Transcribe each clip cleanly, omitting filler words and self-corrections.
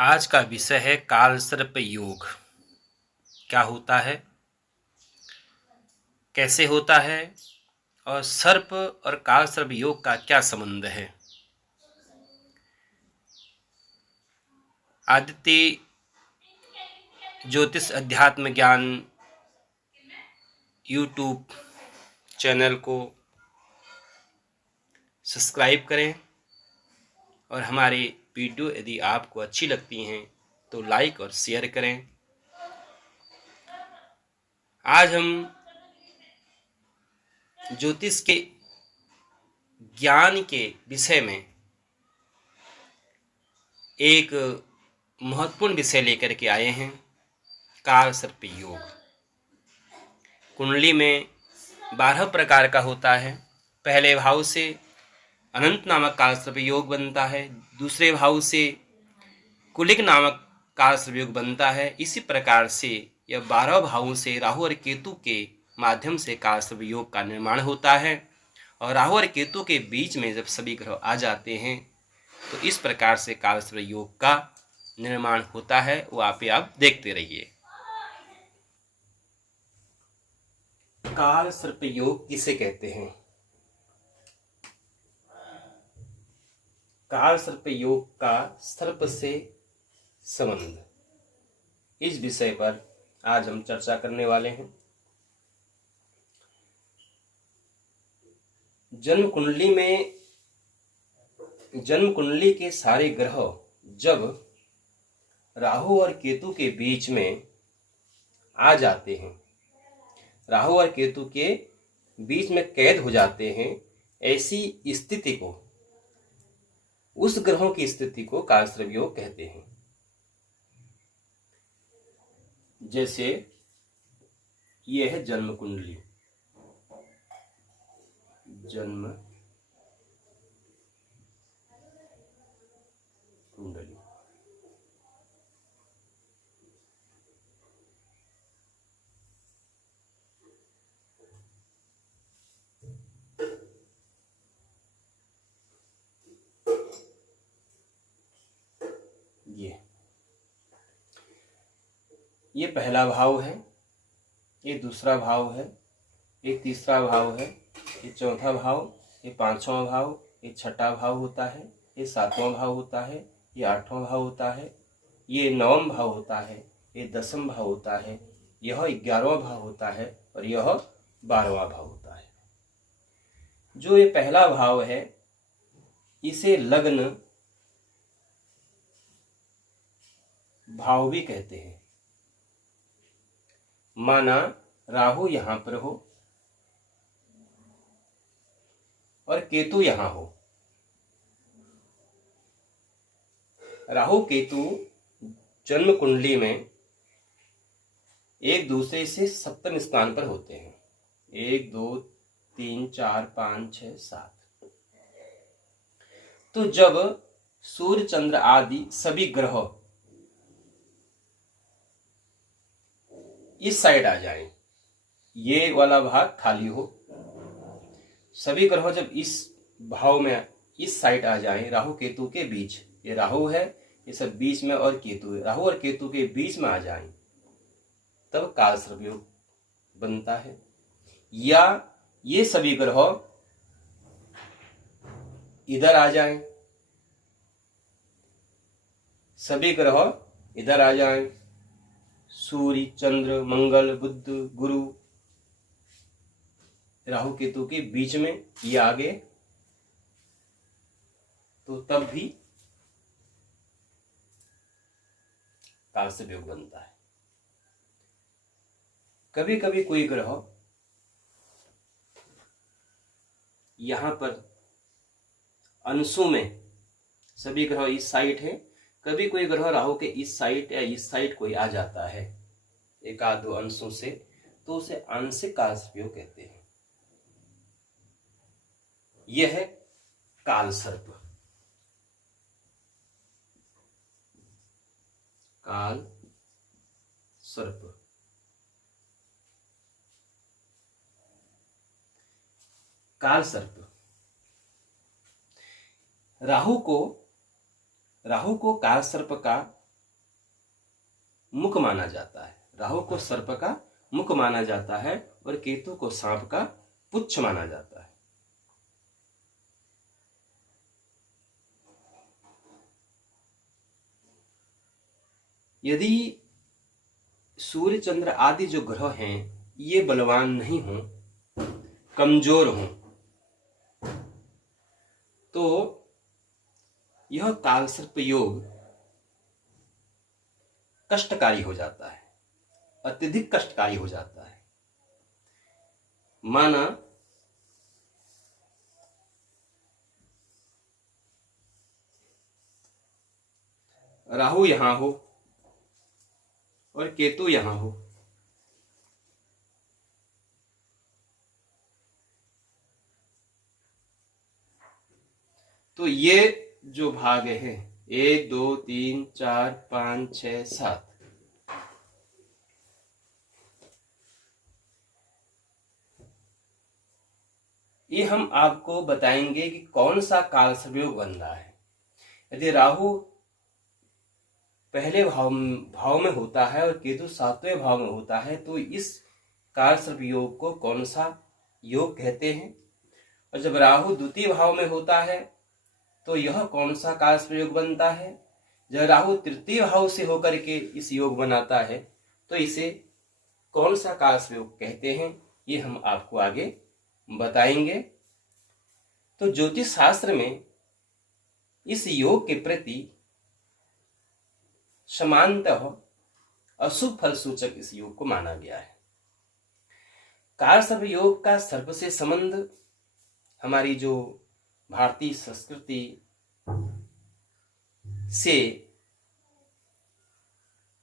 आज का विषय है कालसर्प योग। क्या होता है, कैसे होता है और सर्प और कालसर्प योग का क्या संबंध है। आदित्य ज्योतिष अध्यात्म ज्ञान यूट्यूब चैनल को सब्सक्राइब करें और हमारी वीडियो यदि आपको अच्छी लगती हैं तो लाइक और शेयर करें। आज हम ज्योतिष के ज्ञान के विषय में एक महत्वपूर्ण विषय लेकर के आए हैं, कालसर्प योग। कुंडली में 12 प्रकार का होता है। पहले भाव से अनंत नामक कालसर्प योग बनता है, दूसरे भाव से कुलिक नामक कालसर्प योग बनता है। इसी प्रकार से यह 12 भावों से राहु और केतु के माध्यम से कालसर्प योग का निर्माण होता है। और राहु और केतु के बीच में जब सभी ग्रह आ जाते हैं तो इस प्रकार से कालसर्प योग का निर्माण होता है। वो आप देखते रहिए। कालसर्प योग किसे कहते हैं? कालसर्प योग का सर्प से संबंध, इस विषय पर आज हम चर्चा करने वाले हैं। जन्म कुंडली के सारे ग्रह जब राहु और केतु के बीच में आ जाते हैं, राहु और केतु के बीच में कैद हो जाते हैं, ऐसी स्थिति को, उस ग्रहों की स्थिति को कालसर्प योग कहते हैं। जैसे यह है जन्म कुंडली, जन्म कुंडली। ये पहला भाव है, ये दूसरा भाव है, ये तीसरा भाव है, ये चौथा भाव, ये पांचवा भाव, ये छठा भाव होता है, ये सातवां भाव होता है, ये आठवां भाव होता है, ये नवम भाव होता है, ये दसम भाव होता है, यह 11वां भाव होता है और यह 12वां भाव होता है। जो ये पहला भाव है इसे लग्न भाव भी कहते हैं। माना राहु यहां पर हो और केतु यहां हो। राहु केतु जन्म कुंडली में एक दूसरे से सप्तम स्थान पर होते हैं। 1 2 3 4 5 6 7। तो जब सूर्य चंद्र आदि सभी ग्रह इस साइड आ जाएं, ये वाला भाग खाली हो, सभी ग्रह जब इस भाव में इस साइड आ जाएं, राहु केतु के बीच, ये राहु है, ये सब बीच में और केतु है, राहु और केतु के बीच में आ जाएं, तब कालसर्प योग बनता है। या ये सभी ग्रह इधर आ जाएं, सभी ग्रह इधर आ जाएं, सूर्य चंद्र मंगल बुध गुरु राहु केतु के बीच में ये आगे, तो तब भी कालसर्प योग बनता है। कभी कभी कोई ग्रह यहां पर अंशों में, सभी ग्रह इस साइड है, कभी कोई ग्रह राहु के इस साइड या इस साइड कोई आ जाता है एक आध दो अंशों से, तो उसे आंशिक कालसर्प योग कहते हैं। यह है कालसर्प। कालसर्प कालसर्प राहु को कालसर्प का मुख माना जाता है। राहु को सर्प का मुख माना जाता है और केतु को सांप का पुच्छ माना जाता है। यदि सूर्य चंद्र आदि जो ग्रह हैं ये बलवान नहीं हों, कमजोर हों, तो यह कालसर्प योग कष्टकारी हो जाता है, अत्यधिक कष्टकारी हो जाता है। माना राहु यहां हो और केतु यहां हो, तो ये जो भाग है 1 2 3 4 5 6 7, ये हम आपको बताएंगे कि कौन सा कालसर्प योग बन रहा है। यदि राहु पहले भाव में होता है और केतु 7वें भाव में होता है तो इस कालसर्प योग को कौन सा योग कहते हैं, और जब राहु द्वितीय भाव में होता है तो यह कौन सा कालसर्प योग बनता है। जब राहु तृतीय भाव से होकर के इस योग बनाता है तो इसे कौन सा कालसर्प योग कहते हैं, ये हम आपको आगे बताएंगे। तो ज्योतिष शास्त्र में इस योग के प्रति समानतः अशुभ फल सूचक इस योग को माना गया है। कालसर्प योग का सर्प से संबंध हमारी जो भारतीय संस्कृति से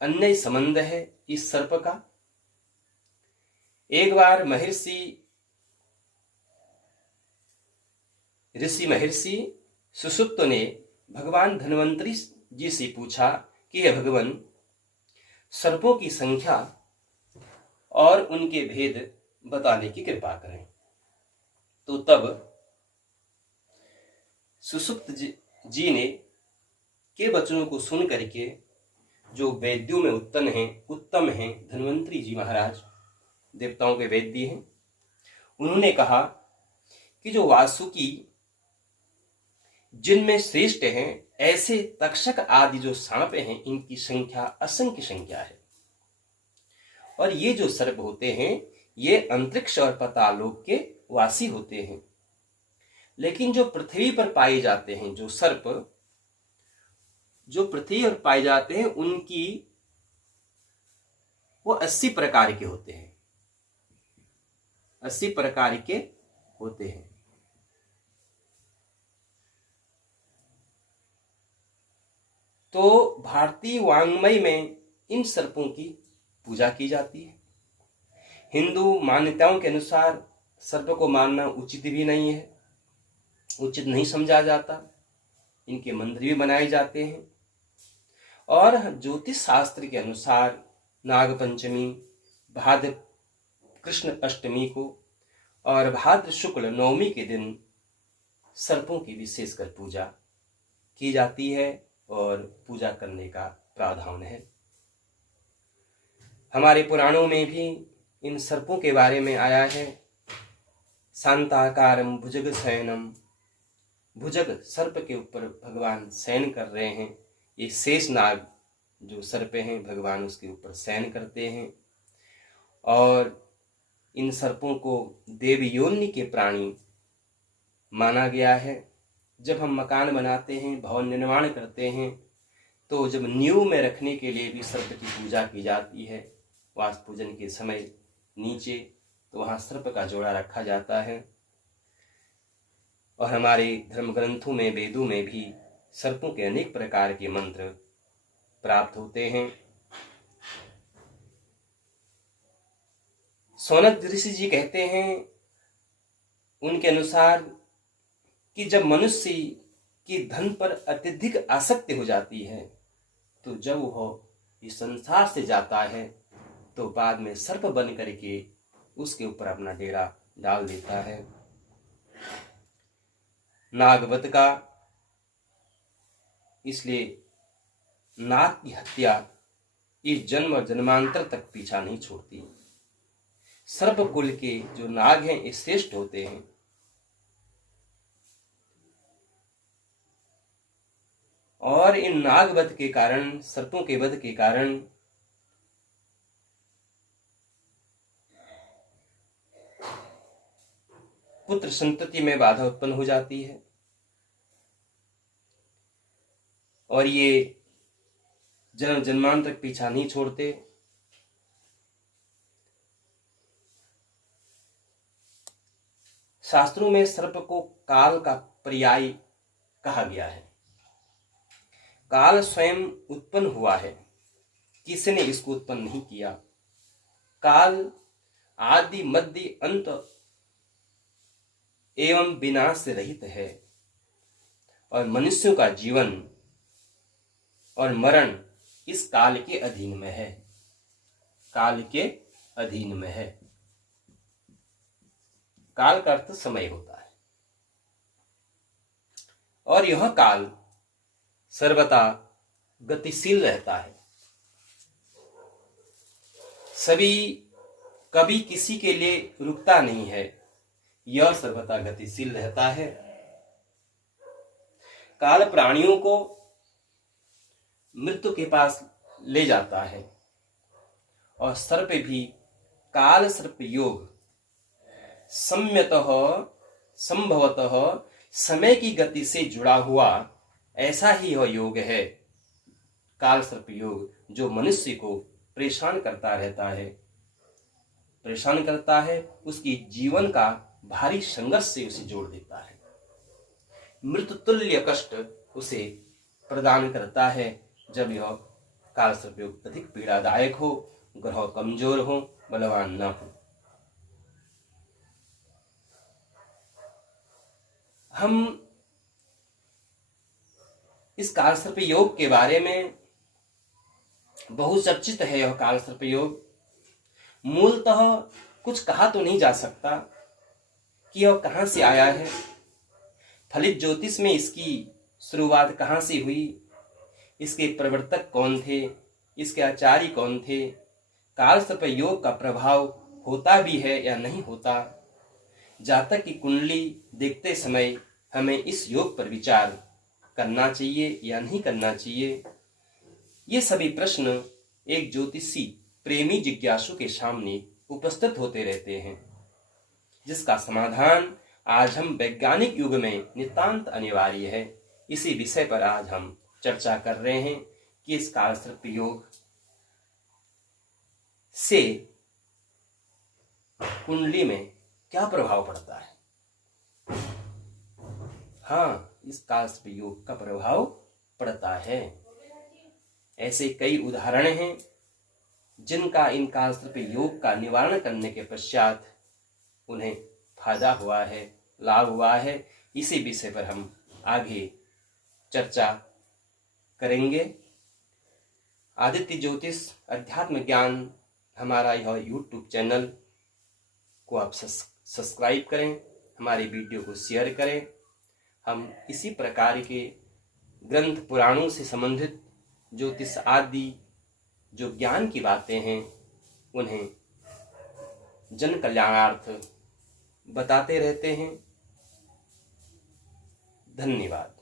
अन्य संबंध है इस सर्प का। एक बार ऋषि महर्षि सुषुप्त ने भगवान धन्वंतरी जी से पूछा कि हे भगवान, सर्पों की संख्या और उनके भेद बताने की कृपा करें। तो तब सुषुप्त जी ने के वचनों को सुन करके, जो वैद्यों में उत्तम हैं धन्वंतरी जी महाराज, देवताओं के वैद्य हैं, उन्होंने कहा कि जो वासुकी जिनमें श्रेष्ठ हैं ऐसे तक्षक आदि जो सांप हैं इनकी संख्या असंख्य संख्या है, और ये जो सर्प होते हैं ये अंतरिक्ष और पातालोक के वासी होते हैं। लेकिन जो पृथ्वी पर पाए जाते हैं, जो सर्प जो पृथ्वी पर पाए जाते हैं उनकी वो 80 प्रकार के होते हैं, 80 प्रकार के होते हैं। तो भारतीय वाङ्मय में इन सर्पों की पूजा की जाती है। हिंदू मान्यताओं के अनुसार सर्प को मारना उचित भी नहीं है, उचित नहीं समझा जाता। इनके मंदिर भी बनाए जाते हैं, और ज्योतिष शास्त्र के अनुसार नाग पंचमी, भाद्र कृष्ण अष्टमी को और भाद्र शुक्ल नवमी के दिन सर्पों की विशेषकर पूजा की जाती है और पूजा करने का प्रावधान है। हमारे पुराणों में भी इन सर्पों के बारे में आया है। शांताकारम भुजग शयनम, भुजग सर्प के ऊपर भगवान शयन कर रहे हैं। ये शेष नाग जो सर्प हैं भगवान उसके ऊपर शयन करते हैं, और इन सर्पों को देव योनि के प्राणी माना गया है। जब हम मकान बनाते हैं, भवन निर्माण करते हैं, तो जब नींव में रखने के लिए भी सर्प की पूजा की जाती है। वास्तु पूजन के समय नीचे तो वहाँ सर्प का जोड़ा रखा जाता है, और हमारे धर्म ग्रंथों में, वेदों में भी सर्पों के अनेक प्रकार के मंत्र प्राप्त होते हैं। सौनक ऋषि जी कहते हैं, उनके अनुसार कि जब मनुष्य की धन पर अत्यधिक आसक्ति हो जाती है, तो जब वह इस संसार से जाता है तो बाद में सर्प बन करके उसके ऊपर अपना डेरा डाल देता है। नागवत का इसलिए नाग की हत्या इस जन्म और जन्मांतर तक पीछा नहीं छोड़ती। सर्प कुल के जो नाग हैं ये श्रेष्ठ होते हैं। और इन नाग वध के कारण, सर्पों के वध के कारण पुत्र संतति में बाधा उत्पन्न हो जाती है और ये जन्म जन्मांतर तक पीछा नहीं छोड़ते। शास्त्रों में सर्प को काल का पर्याय कहा गया है। काल स्वयं उत्पन्न हुआ है, किसी ने इसको उत्पन्न नहीं किया। काल आदि मध्य अंत एवं विनाश से रहित है और मनुष्यों का जीवन और मरण इस काल के अधीन में है। काल के अधीन में है। काल का अर्थ समय होता है और यह काल सर्वथा गतिशील रहता है। कभी किसी के लिए रुकता नहीं है। यह सर्वथा गतिशील रहता है। काल प्राणियों को मृत्यु के पास ले जाता है और सर्प भी काल सर्प योग सम्यतः संभवतः समय की गति से जुड़ा हुआ ऐसा ही यह योग है। काल सर्प योग जो मनुष्य को परेशान करता रहता है, परेशान करता है, उसकी जीवन का भारी संघर्ष से उसे जोड़ देता है। मृत्यु तुल्य कष्ट उसे प्रदान करता है जब यह काल सर्प योग अधिक पीड़ादायक हो, ग्रह कमजोर हो, बलवान न हो। हम इस काल सर्प योग के बारे में बहुत चर्चित है। यह काल सर्प योग मूलतः कुछ कहा तो नहीं जा सकता कि यह कहां से आया है, फलित ज्योतिष में इसकी शुरुआत कहां से हुई, इसके प्रवर्तक कौन थे, इसके आचार्य कौन थे, काल सर्प योग का प्रभाव होता भी है या नहीं होता। जातक की कुंडली देखते समय हमें इस योग पर विचार करना चाहिए या नहीं करना चाहिए। ये सभी प्रश्न एक ज्योतिषी प्रेमी जिज्ञासु के सामने उपस्थित होते रहते हैं, जिसका समाधान आज हम वैज्ञानिक युग में नितांत अनिवार्य है। इसी विषय पर आज हम चर्चा कर रहे हैं कि इस काल सर्प योग से कुंडली में क्या प्रभाव पड़ता है। हाँ, इस काल सर्प योग का प्रभाव पड़ता है। ऐसे कई उदाहरण हैं जिनका इन काल सर्प योग का निवारण करने के पश्चात उन्हें फायदा हुआ है, लाभ हुआ है। इसी विषय पर हम आगे चर्चा करेंगे। आदित्य ज्योतिष अध्यात्म ज्ञान हमारा यह यूट्यूब चैनल को आप सब्सक्राइब करें, हमारी वीडियो को शेयर करें। हम इसी प्रकार के ग्रंथ पुराणों से संबंधित ज्योतिष आदि जो ज्ञान की बातें हैं उन्हें जन कल्याणार्थ बताते रहते हैं। धन्यवाद।